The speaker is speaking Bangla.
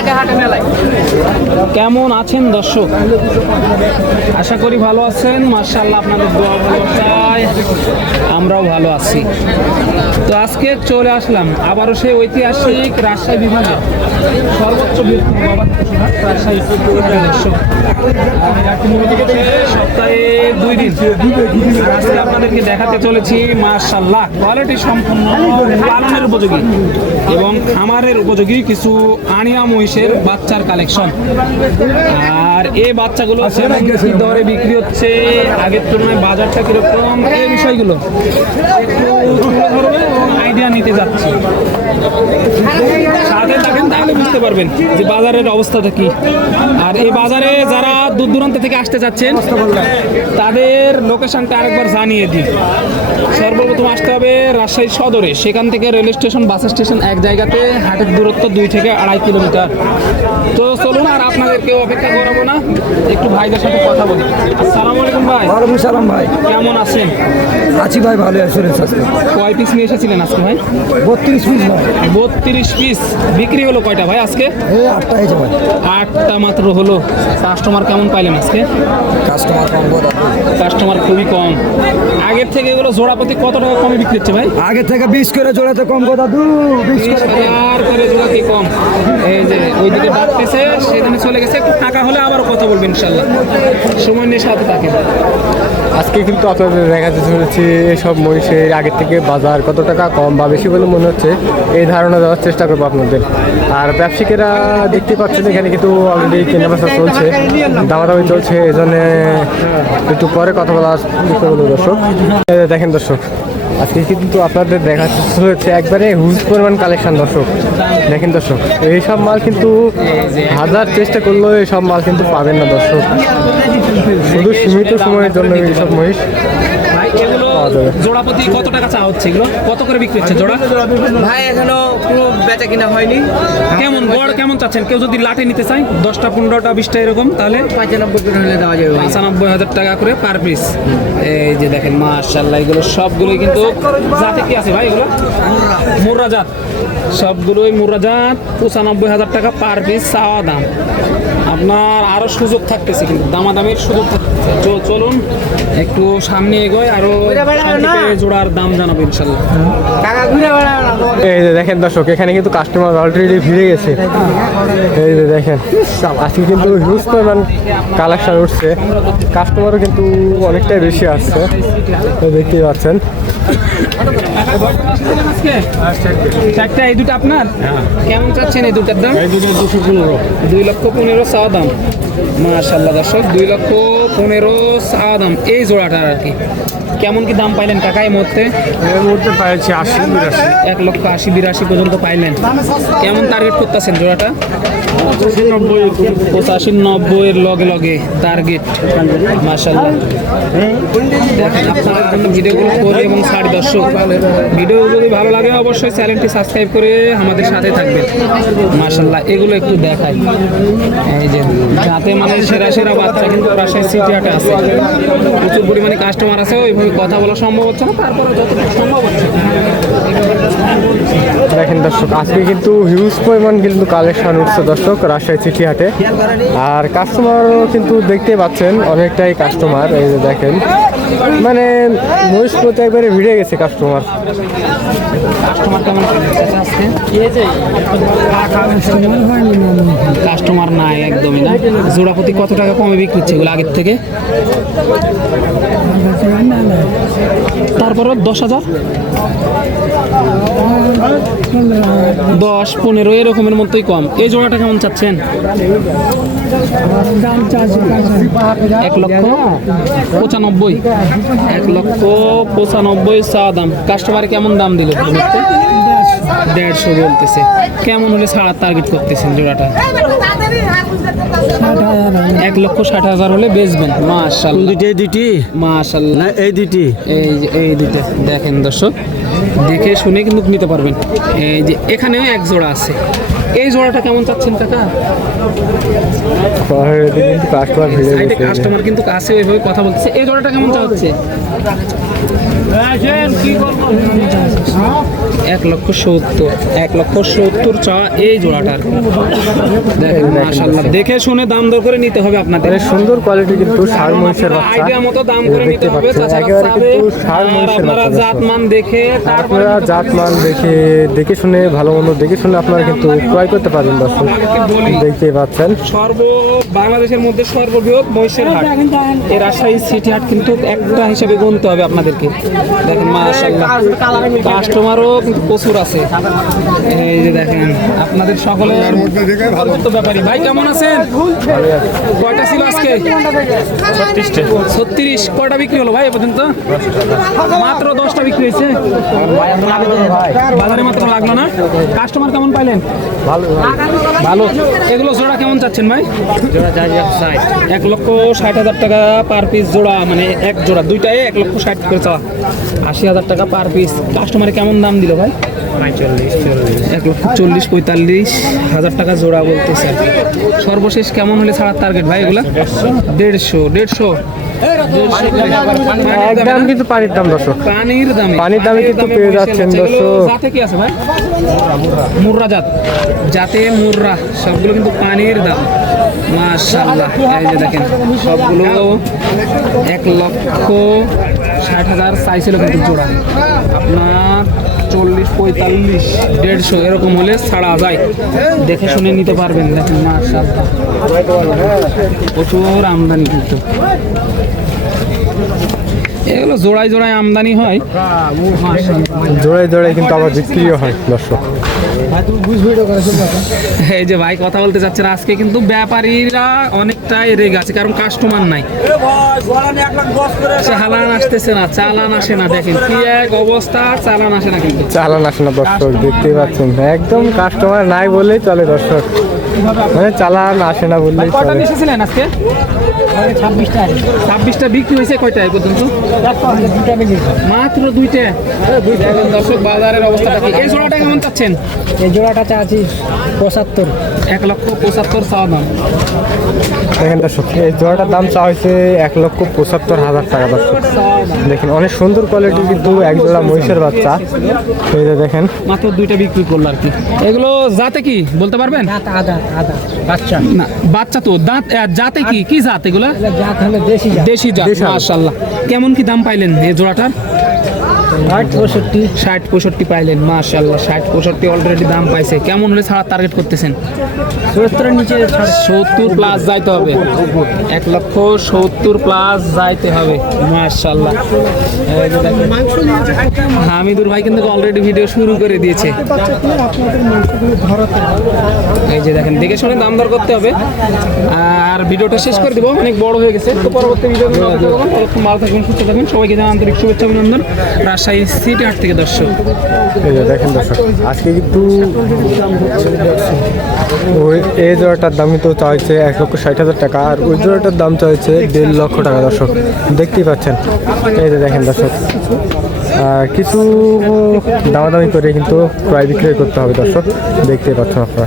হাটে হাটে মেলায়। কেমন আছেন দর্শক? আশা করি ভালো আছেন। মার্শাল্লাহ আপনাদের আমরাও ভালো আছি। তো আজকে চলে আসলাম আবারও সেই ঐতিহাসিক রাজশাহী বিভাগে। সর্বোচ্চ সপ্তাহে দুই দিন আজকে আপনাদেরকে দেখাতে চলেছি মার্শাল্লাহ কোয়ালিটি সম্পন্ন পালনের উপযোগী এবং খামারের উপযোগী কিছু আনিয়া মহিষের বাচ্চার কালেকশন। আর এই বাচ্চাগুলো কি দরে বিক্রি হচ্ছে। আগের তুলনায় বাজারটা কীরকম? এই বিষয়গুলো। একটু তুলে ধরবো আইডিয়া নিতে যাচ্ছি। সাথে থাকেন তাহলে বুঝতে পারবেন যে বাজারের অবস্থাটা কি। আর এই বাজারে যারা দূর দূরান্ত থেকে আসতে চাচ্ছেন তাদের লোকেশনটা আরেকবার জানিয়ে দিই। সর্বপ্রথম আসতে হবে রাজশাহী সদরে। সেখান থেকে রেল স্টেশন বাস স্টেশন এক জায়গাতে হাটের দূরত্ব দুই থেকে আড়াই কিলোমিটার। তো চলুন আর আপনাদেরকে অপেক্ষা করাবো না। একটু ভাইদের সাথে কথা বলি। আসসালামু আলাইকুম ভাই। ওয়ালাইকুম সালাম ভাই। কেমন আছেন? আছি ভাই ভালো ইন্স্যুরেন্স আছে কয় পিস নিয়ে এসেছিলেন আজকে ভাই? বত্রিশ পিস ভাই। বত্রিশ পিস বিক্রি হলো কয়টা ভাই আজকে? আটটা হয়েছে ভাই। আটটা মাত্র হলো। কাস্টমার কেমন পাইলেন আজকে? কাস্টমার কম কাস্টমার খুবই কম। আগের থেকে এগুলো জোড়া প্রতি কত টাকা কমে বিক্রি হচ্ছে ভাই? আগে থেকে বিশ করে জোড়াতে কম কথা দু বিশ করে কম। আর করে জোড়া কি কম। এই যে ওইদিকে ডাকতেছে সেখানে চলে গেছে একটু টাকা হলে আবার কথা বলবেন ইনশাল্লাহ। সময় নিয়ে সাথে থাকেন। আজকে কিন্তু আপনাদের দেখাতে চলেছি এইসব মহিষের আগের থেকে বাজার কত টাকা কম বা বেশি বলে মনে হচ্ছে, এই ধারণা দেওয়ার চেষ্টা করব আপনাদের। আর ব্যবসায়িকেরা দেখতে পাচ্ছেন এখানে কিন্তু অলরেডি কেনাবেচা চলছে, দামাদামি চলছে এই জন্য একটু পরে কথা বলা বলব দর্শক। দেখেন দর্শক, আজকে কিন্তু আপনাদের দেখাতে চলেছে একবারে হুজ পরিমাণ কালেকশন দর্শক। দেখেন দর্শক, এইসব মাল কিন্তু হাজার চেষ্টা করলেও এইসব মাল কিন্তু পাবেন না দর্শক। শুধু সীমিত সময়ের জন্য এইসব মহিষ এগুলো প্রতি কত টাকা চাওয়া হচ্ছে এগুলো? কত করে বিক্রি হচ্ছে জোড়া? ভাই এখনও কোনো বেচা কিনা হয়নি। কেমন গড় কেমন চাচ্ছেন? কেউ যদি লাটে নিতে চায় দশটা পনেরোটা বিশটা এরকম তাহলে? পঁচানব্বই করে হলে দেওয়া যাবে পঁচানব্বই হাজার টাকা করে পার পিস এই যে দেখেন মাশাল্লাহ এগুলো সবগুলোই কিন্তু জাতে কি আছে ভাই এগুলো? মুর্রা জাত। সবগুলোই মুর্রা জাত পঁচানব্বই হাজার টাকা পার পিস চাওয়া দাম। আপনার আরও সুযোগ থাকতেছে কিন্তু দামাদামির সুযোগ থাকতেছে। চ- চলুন একটু সামনে এগোয় আরও সংক্ষেপে জোড়ার দাম জানাব ইনশাল্লাহ। এই যে দেখেন দর্শক এখানে কিন্তু কাস্টমার অলরেডি ভিড়ে গেছে। এই যে দেখেন আজকে কিন্তু হিউজ পরিমাণ কালেকশন উঠছে। কাস্টমারও কিন্তু অনেকটাই বেশি আসছে। দেখতেই পাচ্ছেন। চারটা এই দুটো আপনার? কেমন চাচ্ছেন এই দুটার দাম? দুই লক্ষ পনেরো চাওয়া দাম। মাশাল্লাহ দর্শক দুই লক্ষ পনেরো চাওয়া দাম। এই জোড়াটার আর কি। কেমন কি দাম পাইলেন টাকা এই মুহূর্তে? এর মধ্যে পাইছি আশি বিরাশি। এক লক্ষ আশি বিরাশি পর্যন্ত পাইলেন। কেমন টার্গেট করতেছেন জোড়াটা? পঁচাশি নব্বইয়ের লগে লগে টার্গেট মাশাল্লাহ। জন্য ভিডিওগুলো করি এবং ছাড়ি দর্শক, ভিডিও যদি ভালো লাগে অবশ্যই চ্যানেলটি সাবস্ক্রাইব করে আমাদের সাথে থাকবেন। মাশাল্লাহ এগুলো একটু দেখাই। এই যে, যাতে মানে সেরা সেরা বাচ্চা কিন্তু রাজশাহী সিটি হাটে আছে। প্রচুর পরিমাণে কাস্টমার আছে, ওইভাবে কথা বলা সম্ভব হচ্ছে না তারপরে যতটুকু সম্ভব হচ্ছে। দেখেন দর্শক, আজকে কিন্তু হিউজ পরিমাণ কিন্তু কালেকশন উঠছে দর্শক রাজশাহী চিঠি হাটে। আর কাস্টমারও কিন্তু দেখতে পাচ্ছেন, অনেকটাই কাস্টমার এই যে দেখেন। মানে মহিষ প্রতি একবারে ভিড়ে গেছে কাস্টমার কাস্টমার কাস্টমার নাই একদমই না। জোড়া প্রতি কত টাকা কমে বিক্রি হচ্ছে এগুলো আগের থেকে? তারপরে দশ হাজার? দশ, পনেরো, এরকমের মতোই কম। এই জোড়াটা কেমন চাচ্ছেন? এক লক্ষ পঁচানব্বই। এক লক্ষ পঁচানব্বই চা দাম। কাস্টমার কেমন দাম দিল? দেড়শো বলতেছে। কেমন হলে ছাড়ার টার্গেট করতেছেন জোড়াটা? এক লক্ষ ষাট হাজার হলে বেচবেন মাশাল্লাহ দুইটাই দুইটি মাশাল্লাহ না এই দুইটি? এই যে এই দুটো দেখেন দর্শক দেখে শুনে কিন্তু নিতে পারবেন। এই যে এখানেও এক জোড়া আছে। এই জোড়াটা কেমন চাচ্ছেন কাকা? কাস্টমার কিন্তু কাছে ওইভাবে কথা বলতেছে। এই জোড়াটা কেমন চা হচ্ছে এক লক্ষ সত্তর এক লক্ষ সত্তর চা এই জোড়াটার। দেখেন মাশাল্লাহ দেখে শুনে দাম দর করে নিতে হবে আপনাদের। সুন্দর কোয়ালিটি কিন্তু ষাড় মহিষের বাচ্চা। আইডিয়া মতো দাম করে নিতে হবে একেবারে কিন্তু ষাড় মহিষের আপনারা বাচ্চা জাত মান দেখে তারপরে আপনারা জাত মান দেখে দেখে শুনে ভালো মন্দ দেখে শুনে আপনারা কিন্তু ক্রয় করতে পারবেন দর্শক। দেখতেই পাচ্ছেন। সর্ব বাংলাদেশের মধ্যে সর্ববৃহৎ মহিষের হাট। এই রাজশাহী সিটি হাট কিন্তু একটা হিসেবে গুনতে হবে আপনাদেরকে। দেখেন মাশাআল্লাহ। কাস্টমারও প্রচুর আছে। এই যে দেখেন আপনাদের সকলের তো ব্যাপারী। ভাই কেমন আছেন? কয়টা ছিল আজকে? ছত্রিশ। কয়টা বিক্রি হলো ভাই এ পর্যন্ত? মাত্র দশটা বিক্রি হয়েছে? বাজারে মাত্র লাগল না? কাস্টমার কেমন পাইলেন? ভালো। এগুলো জোড়া কেমন চাচ্ছেন ভাই? এক লক্ষ ষাট হাজার টাকা পার পিস জোড়া মানে এক জোড়া দুইটাই এক লক্ষ ষাট করে চাওয়া। আশি হাজার টাকা পার পিস। কাস্টমারে কেমন দাম দিল ভাই এক লক্ষ চল্লিশ পঁয়তাল্লিশ হাজার টাকা জোড়া বলতেছে। সর্বশেষ কেমন হলে ছাড়ার টার্গেট ভাই এগুলা? দেড়শো দেড়শো। একদম কিন্তু পানির দাম দর্শক। পানির দামে। পানির দামে কিন্তু পেয়ে যাচ্ছেন দর্শক। জাতে কি আছে ভাই? মুর্রা জাত। জাতে মুর্রা। সবগুলো কিন্তু পানির দাম। মাশাআল্লাহ। এই যে দেখেন সবগুলো এক লক্ষ ষাট হাজার চাইছিল কিন্তু জোড়া। আপনার চল্লিশ, পঁয়তাল্লিশ, দেড়শো এরকম হলে ছাড়া যায়। দেখে শুনে নিতে পারবেন, দেখেন, মাশাআল্লাহ। প্রচুর আমদানি কিন্তু। এগুলো জোড়ায় জোড়ায় আমদানি হয়। জোড়ায় জোড়ায় কিন্তু আবার বিক্রিও হয়, দর্শক। এই যে ভাই কথা বলতে চাচ্ছেন আজকে কিন্তু ব্যাপারীরা অনেকটাই রেগে আছে কারণ কাস্টমার নাই। চালান আসতেছে না চালান আসে না দেখেন কি এক অবস্থা চালান আসে না কিন্তু। চালান আসে না দর্শক দেখতেই পাচ্ছেন একদম কাস্টমার নাই বলেই চলে দর্শক। মানে চালান আসে না বললে কয়টা এসেছিলেন আজকে? ছাব্বিশটা। বিক্রি হয়েছে কয়টায় এই পর্যন্ত মাত্র দুইটা? দেখেন দর্শক বাজারের অবস্থাটা কি? এই জোড়াটা কেমন চাচ্ছেন? এই জোড়াটা চাচ্ছি পঁচাত্তর। এক লক্ষ পঁচাত্তর চাওয়া দাম। দেখেন দর্শক এই জোড়াটার দাম চা হয়েছে এক লক্ষ পঁচাত্তর হাজার টাকা দর্শক। দেখেন অনেক সুন্দর কোয়ালিটি কিন্তু এক জোড়া মহিষের বাচ্চা। এই যে দেখেন। মাত্র দুইটা বিক্রি করল আর কি। এগুলো জাতে কি বলতে পারবেন? আদা আদা বাচ্চা। না বাচ্চা তো দাঁত জাতে কি? কি জাত এগুলা? দেশি জাত। দেশি জাত মাশাআল্লাহ। কেমন কি দাম পাইলেন এই জোড়াটার? ষাট পঁয়ষট্টি ষাট পঁয়ষট্টি পাইলেন মাশাআল্লাহ ষাট পঁয়ষট্টি অলরেডি দাম পাইছে। কেমন হলে ছাড়া টার্গেট করতেছেন? সত্তরের নিচে সত্তর প্লাস যাইতে হবে। এক লক্ষ সত্তর প্লাস যাইতে হবে যে হামিদুর ভাই কিন্তু অলরেডি ভিডিও শুরু করে দিয়েছে। এই যে দেখেন দেখে শুনে দাম দর করতে হবে। আর ভিডিওটা শেষ করে দিব অনেক বড় হয়ে গেছে। তো পরবর্তী ভিডিও ভালো থাকবেন সুস্থ থাকবেন। সবাইকে জানাই আন্তরিক শুভেচ্ছা অভিনন্দন। রাজশাহী সিটি হাট থেকে দর্শক। এই দেখেন দর্শক, আজকে কিন্তু এই জোড়াটার দাম কিন্তু চাইছে এক লক্ষ ষাট হাজার টাকা, আর ওই জোড়াটার দাম চাইছে দেড় লক্ষ টাকা দর্শক। দেখতেই পাচ্ছেন, এই যে দেখেন দর্শক কিছু দামাদামি করে কিন্তু প্রায় বিক্রয় করতে হবে দর্শক, দেখতেই পাচ্ছেন আপনারা।